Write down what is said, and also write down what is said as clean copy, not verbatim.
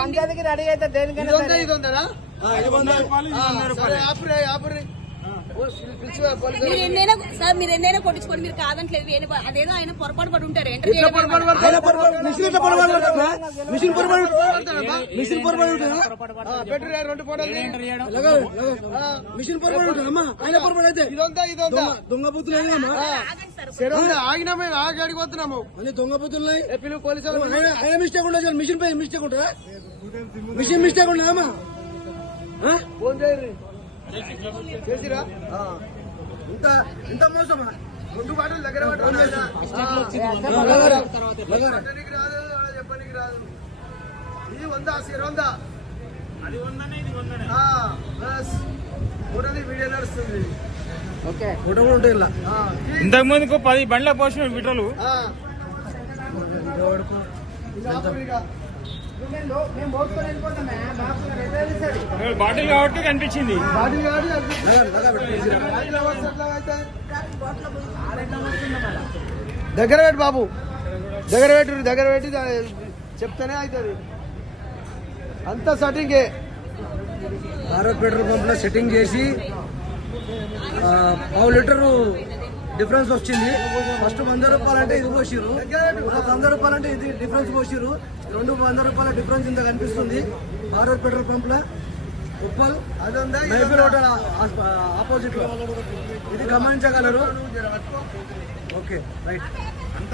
పంచాయతీకి రెడీ అయితే దేనికైనా మీరు ఎన్నైనా కొట్టించుకోండి, మీరు కాదంటలేదు. అదేదో ఆయన పొరపాటు పడి ఉంటారు. మిషన్ పొరపాటు ఆయన పొరపాటు అయితే దొంగ బుద్ధులు ఆగినామే ఆగాడికి పోతున్నాము అన్ని దొంగ బుద్ధులు పోలీసులు. ఆయన మిస్టేక్ ఉండదు, మిషన్ పై మిస్టేక్ ఉంటుందా? మిషన్ మిస్టేక్ ఉండదమ్మా. ఫోన్ చేయరు చేసిరా ఇంత మోసమా? 2 బాటలు దగ్గర చెప్పడానికి రాదు. ఇది 100 అది 100 వీడియో నడుస్తుంది. ఫోటో కూడా ఉంటాయి. ఇంతకు ముందుకు 10 బండ్ల పోసిన విటలు బాటిల్ కాబట్టి కనిపించింది. దగ్గర పెట్టి బాబు, దగ్గర పెట్టి చెప్తానే అవుతుంది. అంతా సెట్టింగే. భారత్ పెట్రోల్ పంప్ లో సెట్టింగ్ చేసి 1/2 లీటరు డిఫరెన్స్ వచ్చింది. ఫస్ట్ 100 రూపాయలు అంటే ఇది పోసిరు, 100 రూపాయలు అంటే ఇది డిఫరెన్స్ పోసిరు. 200 రూపాయల డిఫరెన్స్ ఇంత కనిపిస్తుంది భారత్ పెట్రోల్ పంప్ లో. ఉప్పల్ మైఫిల్ హోటల్ ఆపోజిట్ లో ఇది గమనించగలరు. Okay right.